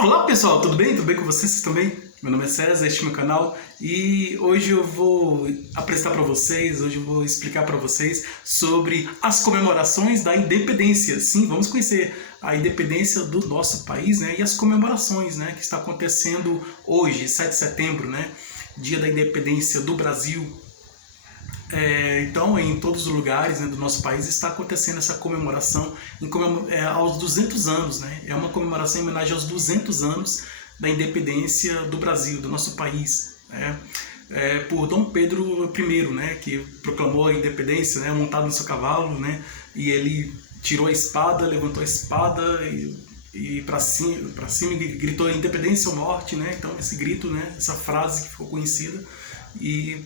Olá pessoal, tudo bem? Tudo bem com vocês também? Meu nome é César, este é meu canal e hoje eu vou apresentar para vocês, hoje eu vou explicar para vocês sobre as comemorações da independência. Sim, vamos conhecer a independência do nosso país, né? E as comemorações, né, que está acontecendo hoje, 7 de setembro, né? Dia da independência do Brasil. Então, em todos os lugares, né, do nosso país está acontecendo essa comemoração aos 200 anos. Né? É uma comemoração em homenagem aos 200 anos da independência do Brasil, do nosso país. Né? Por Dom Pedro I, né, que proclamou a independência, né, montado no seu cavalo, né, e ele tirou a espada, levantou a espada e para cima gritou independência ou morte, né? Então esse grito, né, essa frase que ficou conhecida e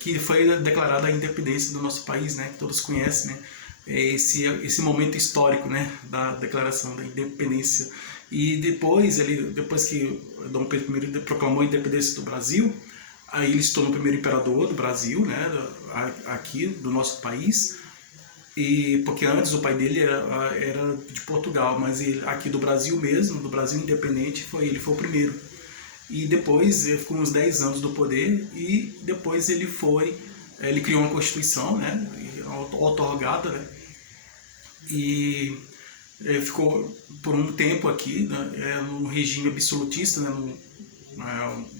que foi declarada a independência do nosso país, né, que todos conhecem, né, esse momento histórico, né, da declaração da independência. E depois que Dom Pedro I proclamou a independência do Brasil, aí ele se tornou o primeiro imperador do Brasil, né, aqui do nosso país. E porque antes o pai dele era de Portugal, mas aqui do Brasil mesmo, do Brasil independente, ele foi o primeiro. E depois ele ficou uns 10 anos do poder e depois ele criou uma constituição, né, outorgada, né, e ficou por um tempo aqui, né, num regime absolutista, né,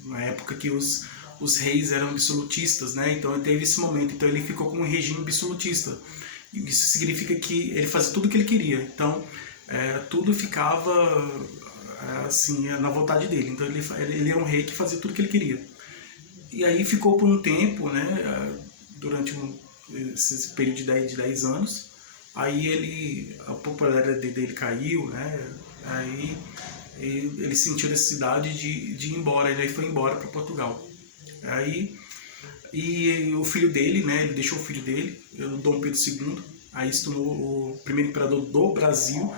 na época que os reis eram absolutistas, né, então ele teve esse momento, então ele ficou com um regime absolutista. Isso significa que ele fazia tudo o que ele queria, então tudo ficava assim, na vontade dele. Então ele é um rei que fazia tudo o que ele queria. E aí ficou por um tempo, né, durante esse período de 10 anos, aí a popularidade dele caiu, né, aí ele sentiu a necessidade de ir embora, ele foi embora para Portugal. E o filho dele, né, ele deixou o filho dele, o Dom Pedro II, aí se tornou o primeiro imperador do Brasil,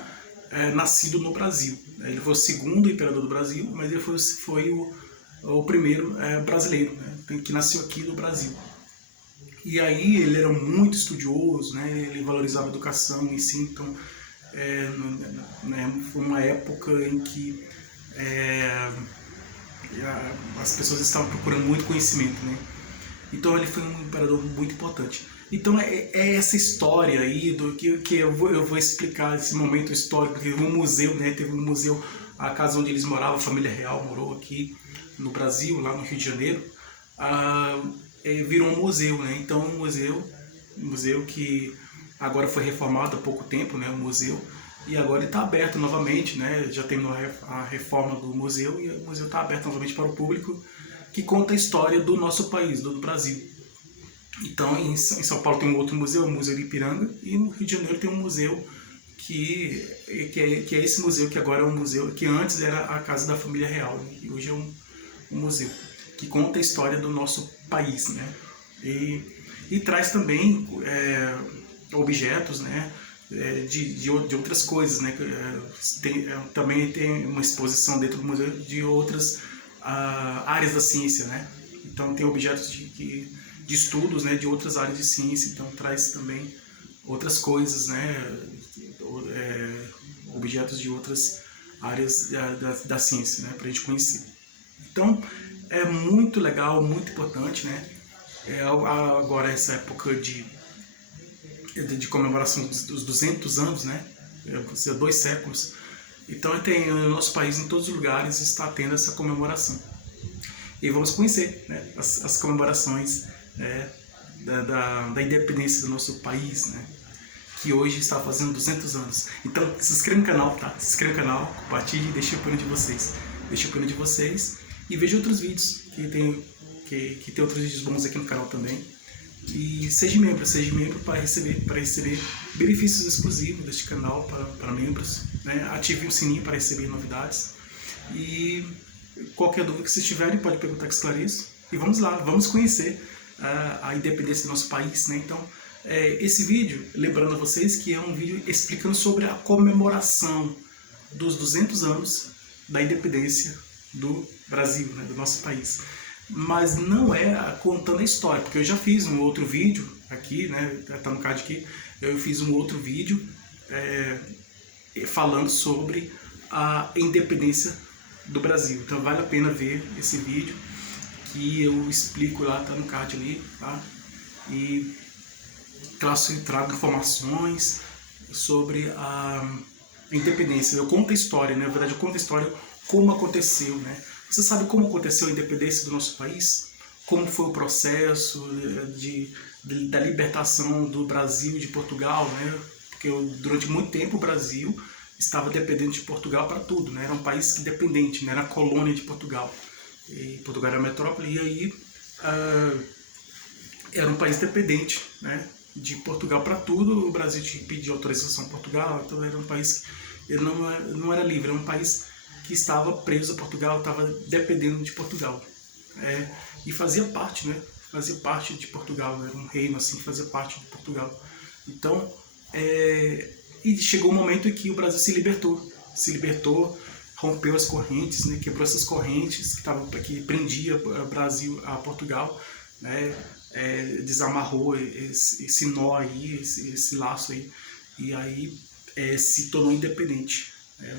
nascido no Brasil. Ele foi o segundo imperador do Brasil, mas ele foi o primeiro brasileiro, né, que nasceu aqui no Brasil. E aí ele era muito estudioso, né, ele valorizava a educação em si, então foi uma época em que as pessoas estavam procurando muito conhecimento, né? Então ele foi um imperador muito importante. Então é essa história aí do que eu vou explicar, esse momento histórico. Teve um museu, né? Teve um museu, a casa onde eles moravam, a família real morou aqui no Brasil, lá no Rio de Janeiro, virou um museu, né? Então um museu que agora foi reformado há pouco tempo, né? O museu, e agora ele está aberto novamente, né? Já terminou a reforma do museu e o museu está aberto novamente para o público, que conta a história do nosso país, do Brasil. Então, em São Paulo tem um outro museu, o Museu de Ipiranga, e no Rio de Janeiro tem um museu que é esse museu que agora é um museu, que antes era a casa da família real, né? E hoje é um museu que conta a história do nosso país, né? E traz também objetos, né, de outras coisas, né? Também tem uma exposição dentro do museu de outras áreas da ciência, né? Então tem objetos de estudos, né, de outras áreas de ciência, então traz também outras coisas, né, objetos de outras áreas da ciência, né, para a gente conhecer. Então é muito legal, muito importante, né? Agora essa época de comemoração dos 200 anos, né? 2 séculos. Então tem no nosso país, em todos os lugares, está tendo essa comemoração. E vamos conhecer, né, as comemorações da independência do nosso país, né, que hoje está fazendo 200 anos. Então se inscreva no canal, tá? Se inscreva no canal, compartilhe e deixe a opinião de vocês. Deixe a opinião de vocês e veja outros vídeos, que tem outros vídeos bons aqui no canal também. E seja membro para receber benefícios exclusivos deste canal para membros, né? Ative o sininho para receber novidades. E qualquer dúvida que vocês tiverem, pode perguntar que esclareço. E vamos lá, vamos conhecer a independência do nosso país, né? Então, esse vídeo, lembrando a vocês que é um vídeo explicando sobre a comemoração dos 200 anos da independência do Brasil, né, do nosso país. Mas não contando a história, porque eu já fiz um outro vídeo aqui, né, tá no card aqui, eu fiz um outro vídeo falando sobre a independência do Brasil. Então vale a pena ver esse vídeo que eu explico lá, tá no card ali, tá? E trago informações sobre a independência. Eu conto a história, né? Na verdade eu conto a história como aconteceu, né? Você sabe como aconteceu a independência do nosso país? Como foi o processo da libertação do Brasil de Portugal, né? Porque durante muito tempo o Brasil estava dependendo de Portugal para tudo, né? Era um país independente, né? Era a colônia de Portugal. E Portugal era a metrópole, e aí era um país dependente, né? De Portugal para tudo. O Brasil tinha que pedir autorização a Portugal, então era um país que ele não era livre, era um país que estava preso a Portugal, estava dependendo de Portugal. E fazia parte, né? Fazia parte de Portugal, era um reino assim, fazia parte de Portugal. Então, e chegou um momento em que o Brasil se libertou, rompeu as correntes, né? Quebrou essas correntes que prendia o Brasil a Portugal, né? Desamarrou esse nó aí, esse laço aí, e aí se tornou independente, né?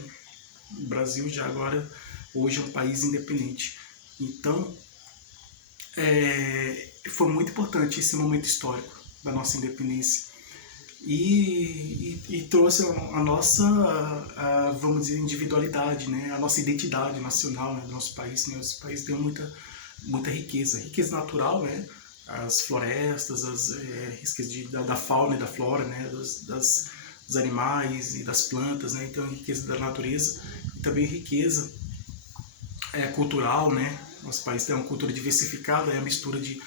O Brasil já agora, hoje é um país independente. Então, foi muito importante esse momento histórico da nossa independência. E trouxe a nossa, vamos dizer, individualidade, né? A nossa identidade nacional, né, do nosso país. Né? Nosso país tem muita riqueza natural, né? As florestas, as riquezas da fauna e da flora, né? Dos animais e das plantas, né? Então, riqueza da natureza e também riqueza cultural, né? Nosso país tem uma cultura diversificada, é a mistura de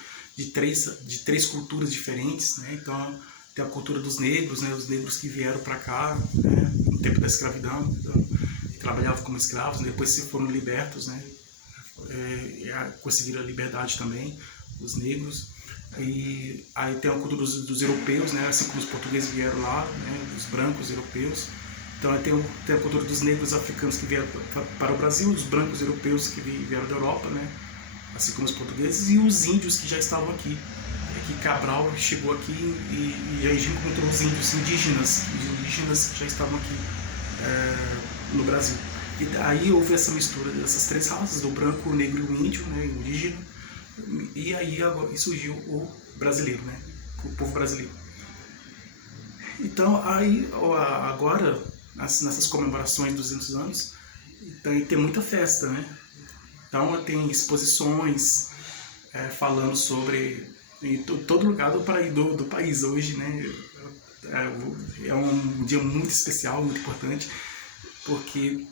três culturas diferentes, né? Então, tem a cultura dos negros, né? Os negros que vieram para cá, né? No tempo da escravidão, então, trabalhavam como escravos, né? Depois se foram libertos, né? Conseguiram a liberdade também, os negros. E aí tem a cultura dos europeus, né? Assim como os portugueses vieram lá, né? Os brancos europeus. Então tem a cultura dos negros africanos que vieram para o Brasil, os brancos europeus que vieram da Europa, né? Assim como os portugueses, e os índios que já estavam aqui. Que Cabral chegou aqui e aí encontrou os índios indígenas que já estavam aqui no Brasil. E aí houve essa mistura dessas três raças, do branco, o negro e o índio, né, o indígena, e aí surgiu o brasileiro, né, o povo brasileiro. Então, aí agora, nessas comemorações dos 200 anos, tem muita festa, né? Então tem exposições falando sobre em todo lugar do país hoje, né? É um dia muito especial, muito importante, porque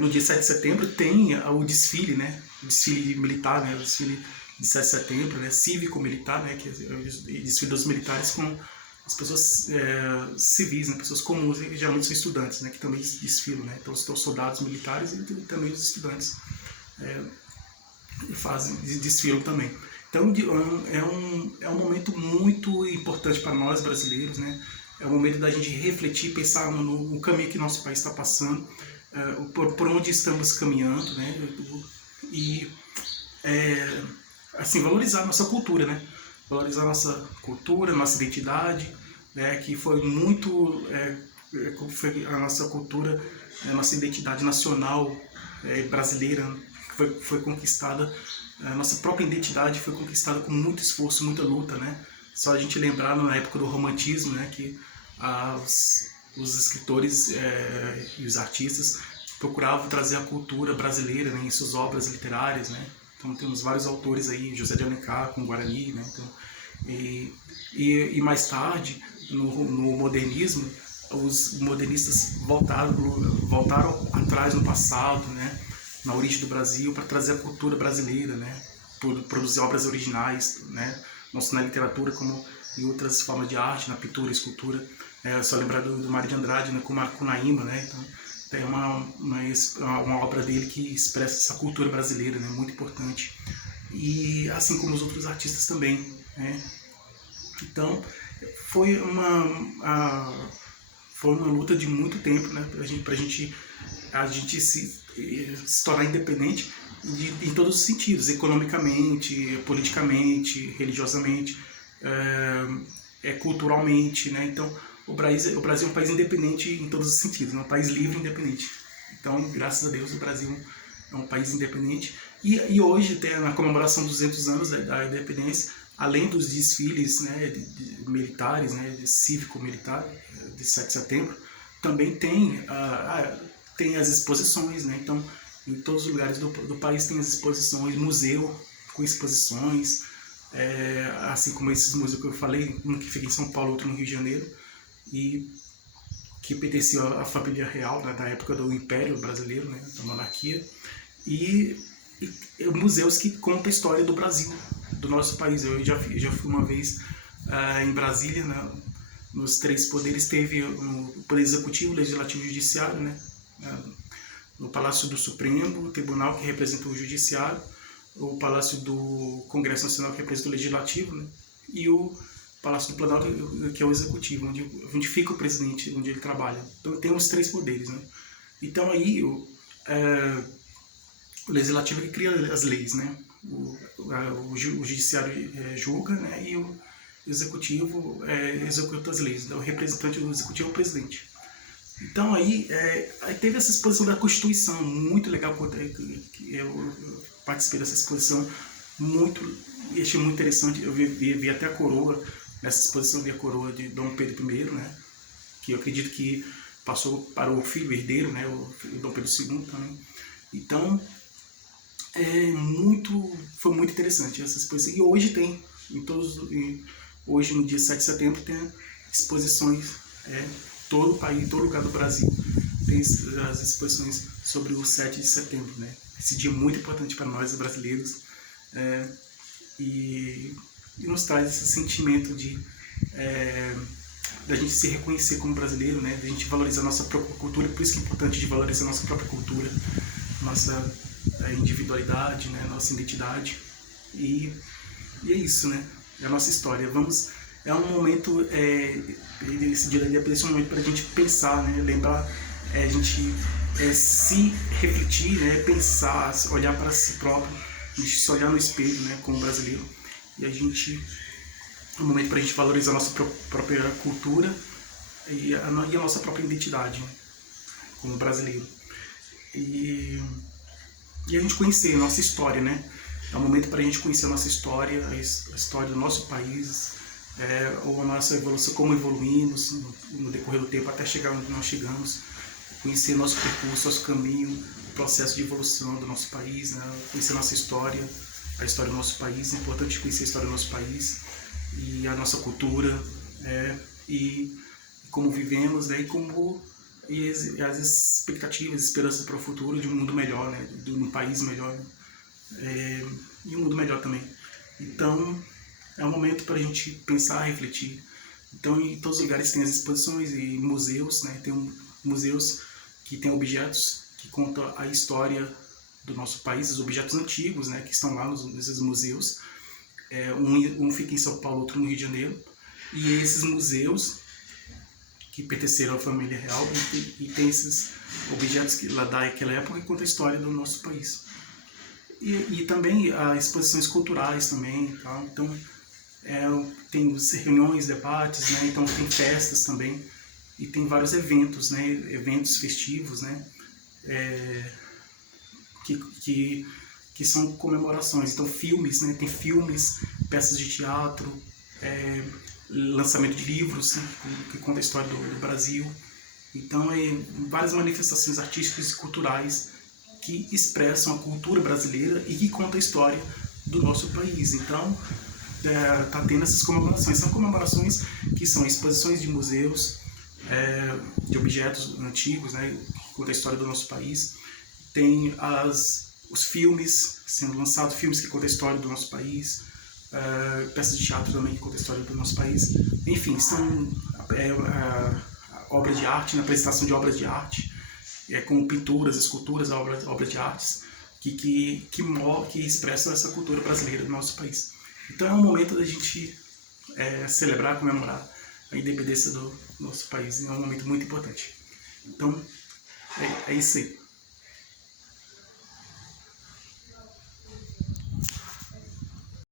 no dia 7 de setembro tem o desfile, né? O desfile militar, né? O desfile de 7 de setembro, né? Cívico-militar, né? Que é o desfile dos militares com as pessoas civis, né? Pessoas comuns, que geralmente são estudantes, né? Que também desfilam, né? Então estão soldados militares e também os estudantes desfilam também. Então é um momento muito importante para nós brasileiros, né? É o momento da gente refletir, pensar no caminho que nosso país está passando, por onde estamos caminhando, né? E assim, valorizar a nossa cultura, né? Valorizar a nossa cultura, nossa identidade, né? Que foi muito foi a nossa cultura, a nossa identidade nacional brasileira foi conquistada. A nossa própria identidade foi conquistada com muito esforço, muita luta, né? Só a gente lembrar na época do romantismo, né, que os escritores e os artistas procuravam trazer a cultura brasileira, né, em suas obras literárias, né? Então temos vários autores aí, José de Alencar com Guarani, né? Então, e mais tarde, no modernismo, os modernistas voltaram atrás no passado, né? Na origem do Brasil, para trazer a cultura brasileira, né? Produzir obras originais, né? Não só na literatura, como em outras formas de arte, na pintura, escultura. Só lembrar do Mário de Andrade, né? Com Macunaíma, né? Então, tem uma obra dele que expressa essa cultura brasileira, né? Muito importante. E assim como os outros artistas também, né? Então, foi uma luta de muito tempo, né? Pra gente se tornar independente em todos os sentidos, economicamente, politicamente, religiosamente, culturalmente, né? Então, o Brasil é um país independente em todos os sentidos, né? Um país livre e independente. Então, graças a Deus, o Brasil é um país independente. E hoje, tem na comemoração dos 200 anos da independência, além dos desfiles, né, de militares, né, de cívico-militar, de 7 de setembro, também tem as exposições, né? Então, em todos os lugares do país tem as exposições, museu com exposições, assim como esses museus que eu falei, um que fica em São Paulo, outro no Rio de Janeiro, e que pertencia à família real, né, da época do Império Brasileiro, né, da monarquia, e museus que contam a história do Brasil, do nosso país. Eu já fui uma vez em Brasília, né, nos 3 poderes, teve o Poder Executivo, Legislativo e Judiciário, né, no Palácio do Supremo, o Tribunal que representa o Judiciário, o Palácio do Congresso Nacional que representa o Legislativo, né, e o Palácio do Planalto, que é o Executivo, onde fica o presidente, onde ele trabalha. Então tem os 3 poderes, né. Então aí o Legislativo que cria as leis, né, o Judiciário julga, né, e o Executivo executa as leis. Então, o representante do Executivo é o presidente. Então aí teve essa exposição da Constituição, muito legal, eu participei dessa exposição, achei muito interessante. Eu vi até a coroa, nessa exposição vi a coroa de Dom Pedro I, né, que eu acredito que passou para o filho herdeiro, né, o Dom Pedro II também. Então, foi muito interessante essa exposição. E hoje tem, hoje no dia 7 de setembro, tem exposições todo o país, todo lugar do Brasil tem as exposições sobre o 7 de setembro, né? Esse dia muito importante para nós brasileiros, e nos traz esse sentimento da gente se reconhecer como brasileiro, né? Da gente valorizar a nossa própria cultura. Por isso que é importante de valorizar a nossa própria cultura, nossa individualidade, né? Nossa identidade, e é isso, né? É a nossa história. É um momento, esse dia da independência é um momento para a gente pensar, né? Lembrar, a gente se refletir, né? Pensar, olhar para si próprio, a gente se olhar no espelho, né? Como brasileiro, e é um momento para a gente valorizar a nossa própria cultura e a nossa própria identidade, né? Como brasileiro, e a gente conhecer a nossa história, né? É um momento para a gente conhecer a nossa história, a história do nosso país, ou a nossa evolução, como evoluímos no decorrer do tempo até chegar onde nós chegamos, conhecer nosso percurso, nosso caminho, o processo de evolução do nosso país, né? Conhecer nossa história, a história do nosso país. É importante conhecer a história do nosso país e a nossa cultura, e como vivemos, né? E as expectativas, esperanças para o futuro de um mundo melhor, né? De um país melhor, né? E um mundo melhor também. Então, é um momento para a gente pensar, refletir. Então, em todos os lugares tem as exposições e museus, né? Tem museus que tem objetos que contam a história do nosso país, os objetos antigos, né? Que estão lá nesses museus. Um fica em São Paulo, outro no Rio de Janeiro. E esses museus que pertenceram à família real, e tem esses objetos lá daquela época que contam a história do nosso país. E também exposições culturais também, tá? Então tem reuniões, debates, né? Então tem festas também, e tem vários eventos, né? Eventos festivos, né? Que são comemorações. Então filmes, né? Tem filmes, peças de teatro, lançamento de livros, né? Que conta a história do Brasil. Então várias manifestações artísticas e culturais que expressam a cultura brasileira e que contam a história do nosso país. Então tá tendo essas comemorações. São comemorações que são exposições de museus, de objetos antigos, né? Que contam a história do nosso país. Tem os filmes sendo lançados, filmes que contam a história do nosso país, peças de teatro também que contam a história do nosso país. Enfim, são obras de arte, na apresentação de obras de arte, como pinturas, esculturas, obras de artes que expressam essa cultura brasileira do nosso país. Então é um momento da gente celebrar, comemorar a independência do nosso país. É um momento muito importante. Então é isso aí.